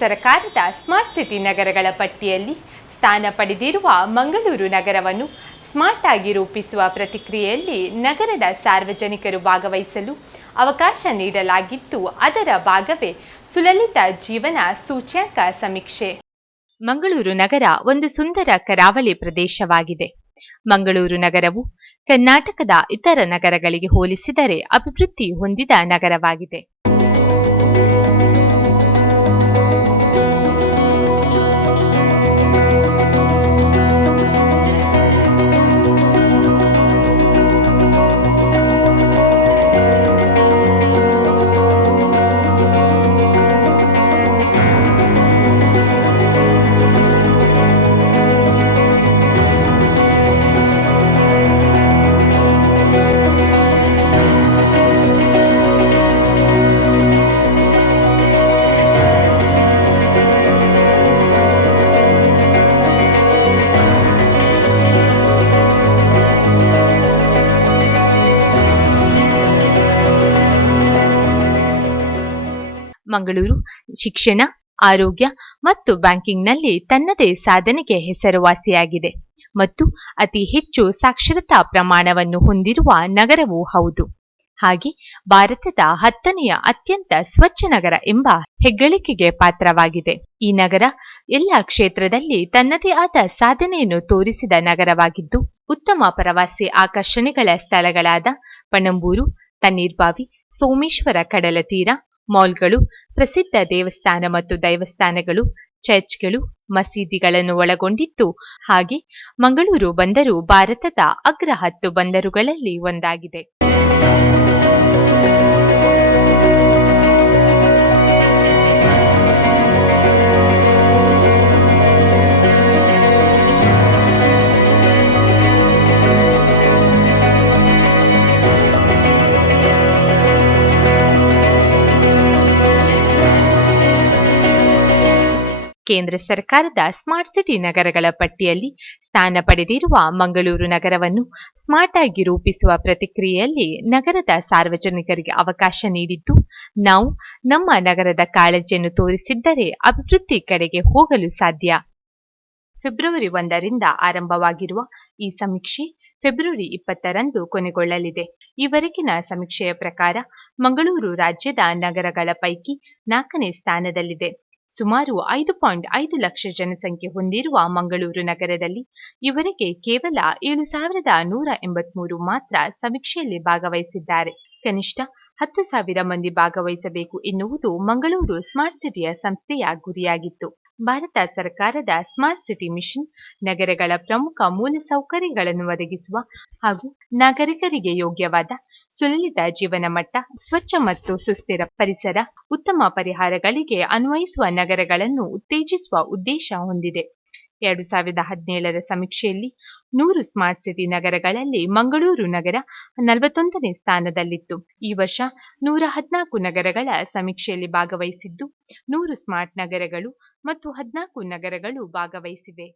ಸರ್ಕಾರದ smart city ನಗರಗಳ ಪಟ್ಟಿಯಲ್ಲಿ ಸ್ಥಾನ ಪಡೆದಿರುವ ಮಂಗಳೂರು ನಗರವನ್ನು ಸ್ಮಾರ್ಟ್ ಆಗಿ ರೂಪಿಸುವ ಪ್ರಕ್ರಿಯೆಯಲ್ಲಿ ನಗರದ ಸಾರ್ವಜನಿಕರು ಭಾಗವಹಿಸಲು ಅವಕಾಶ ನೀಡಲಾಗಿದ್ದು, ಅದರ ಭಾಗವೇ ಸುಲಲಿತ ಜೀವನ ಸೂಚ್ಯಂಕ ಸಮೀಕ್ಷೆ. ಮಂಗಳೂರು ನಗರ ಒಂದು ಸುಂದರ ಕರಾವಳಿ ಪ್ರದೇಶವಾಗಿದೆ. ಮಂಗಳೂರು ನಗರವು ಕರ್ನಾಟಕದ ಇತರ ನಗರಗಳಿಗೆ ಹೋಲಿಸಿದರೆ ಅಭಿವೃದ್ಧಿ ಹೊಂದಿದ ನಗರವಾಗಿದೆ. ಮಂಗಳೂರು ಶಿಕ್ಷಣ, ಆರೋಗ್ಯ ಮತ್ತು ಬ್ಯಾಂಕಿಂಗ್ನಲ್ಲಿ ತನ್ನದೇ ಸಾಧನೆಗೆ ಹೆಸರುವಾಸಿಯಾಗಿದೆ ಮತ್ತು ಅತಿ ಹೆಚ್ಚು ಸಾಕ್ಷರತಾ ಪ್ರಮಾಣವನ್ನು ಹೊಂದಿರುವ ನಗರವೂ ಹೌದು. ಹಾಗೆ ಭಾರತದ 10ನೆಯ ಅತ್ಯಂತ ಸ್ವಚ್ಛ ನಗರ ಎಂಬ ಹೆಗ್ಗಳಿಕೆಗೆ ಪಾತ್ರವಾಗಿದೆ. ಈ ನಗರ ಎಲ್ಲ ಕ್ಷೇತ್ರದಲ್ಲಿ ತನ್ನದೇ ಆದ ಸಾಧನೆಯನ್ನು ತೋರಿಸಿದ ನಗರವಾಗಿದ್ದು, ಉತ್ತಮ ಪ್ರವಾಸಿ ಆಕರ್ಷಣೆಗಳ ಸ್ಥಳಗಳಾದ ಪಣಂಬೂರು, ತಣ್ಣೀರ್ಬಾವಿ, ಸೋಮೇಶ್ವರ ಕಡಲ ತೀರ, ಮಾಲ್ಗಳು, ಪ್ರಸಿದ್ಧ ದೇವಸ್ಥಾನ ಮತ್ತು ದೈವಸ್ಥಾನಗಳು, ಚರ್ಚ್ಗಳು, ಮಸೀದಿಗಳನ್ನು ಒಳಗೊಂಡಿದ್ದು, ಹಾಗೆ ಮಂಗಳೂರು ಬಂದರು ಭಾರತದ ಅಗ್ರ 10 ಬಂದರುಗಳಲ್ಲಿ ಒಂದಾಗಿದೆ. ಕೇಂದ್ರ ಸರ್ಕಾರದ ಸ್ಮಾರ್ಟ್ ಸಿಟಿ ನಗರಗಳ ಪಟ್ಟಿಯಲ್ಲಿ ಸ್ಥಾನ ಪಡೆದಿರುವ ಮಂಗಳೂರು ನಗರವನ್ನು ಸ್ಮಾರ್ಟ್ ಆಗಿ ರೂಪಿಸುವ ಪ್ರಕ್ರಿಯೆಯಲ್ಲಿ ನಗರದ ಸಾರ್ವಜನಿಕರಿಗೆ ಅವಕಾಶ ನೀಡಿದ್ದು, ನಾವು ನಮ್ಮ ನಗರದ ಕಾಳಜಿಯನ್ನು ತೋರಿಸಿದ್ದರೆ ಅಭಿವೃದ್ಧಿ ಕಡೆಗೆ ಹೋಗಲು ಸಾಧ್ಯ. ಫೆಬ್ರವರಿ 1ರಿಂದ ಆರಂಭವಾಗಿರುವ ಈ ಸಮೀಕ್ಷೆ ಫೆಬ್ರವರಿ 20ರಂದು ಕೊನೆಗೊಳ್ಳಲಿದೆ. ಈವರೆಗಿನ ಸಮೀಕ್ಷೆಯ ಪ್ರಕಾರ ಮಂಗಳೂರು ರಾಜ್ಯದ ನಗರಗಳ ಪೈಕಿ 4ನೇ ಸ್ಥಾನದಲ್ಲಿದೆ. ಸುಮಾರು 5.5 ಲಕ್ಷ ಜನಸಂಖ್ಯೆ ಹೊಂದಿರುವ ಮಂಗಳೂರು ನಗರದಲ್ಲಿ ಇವರೆಗೆ ಕೇವಲ 7,183 ಮಾತ್ರ ಸಮೀಕ್ಷೆಯಲ್ಲಿ ಭಾಗವಹಿಸಿದ್ದಾರೆ. ಕನಿಷ್ಠ 10,000 ಮಂದಿ ಭಾಗವಹಿಸಬೇಕು ಎನ್ನುವುದು ಮಂಗಳೂರು ಸ್ಮಾರ್ಟ್ ಸಿಟಿಯ ಸಂಸ್ಥೆಯ ಗುರಿಯಾಗಿತ್ತು. ಭಾರತ ಸರ್ಕಾರದ ಸ್ಮಾರ್ಟ್ ಸಿಟಿ ಮಿಷನ್ ನಗರಗಳ ಪ್ರಮುಖ ಮೂಲಸೌಕರ್ಯಗಳನ್ನು ಒದಗಿಸುವ ಹಾಗೂ ನಾಗರಿಕರಿಗೆ ಯೋಗ್ಯವಾದ ಸುಲಲಿತ ಜೀವನ ಮಟ್ಟ, ಸ್ವಚ್ಛ ಮತ್ತು ಸುಸ್ಥಿರ ಪರಿಸರ, ಉತ್ತಮ ಪರಿಹಾರಗಳಿಗೆ ಅನ್ವಯಿಸುವ ನಗರಗಳನ್ನು ಉತ್ತೇಜಿಸುವ ಉದ್ದೇಶ ಹೊಂದಿದೆ. 2017ರ ಸಮೀಕ್ಷೆಯಲ್ಲಿ 100 ಸ್ಮಾರ್ಟ್ ಸಿಟಿ ನಗರಗಳಲ್ಲಿ ಮಂಗಳೂರು ನಗರ 41ನೇ ಸ್ಥಾನದಲ್ಲಿತ್ತು. ಈ ವರ್ಷ 114 ನಗರಗಳ ಸಮೀಕ್ಷೆಯಲ್ಲಿ ಭಾಗವಹಿಸಿದ್ದು, 100 ಸ್ಮಾರ್ಟ್ ನಗರಗಳು ಮತ್ತು 14 ನಗರಗಳು ಭಾಗವಹಿಸಿವೆ.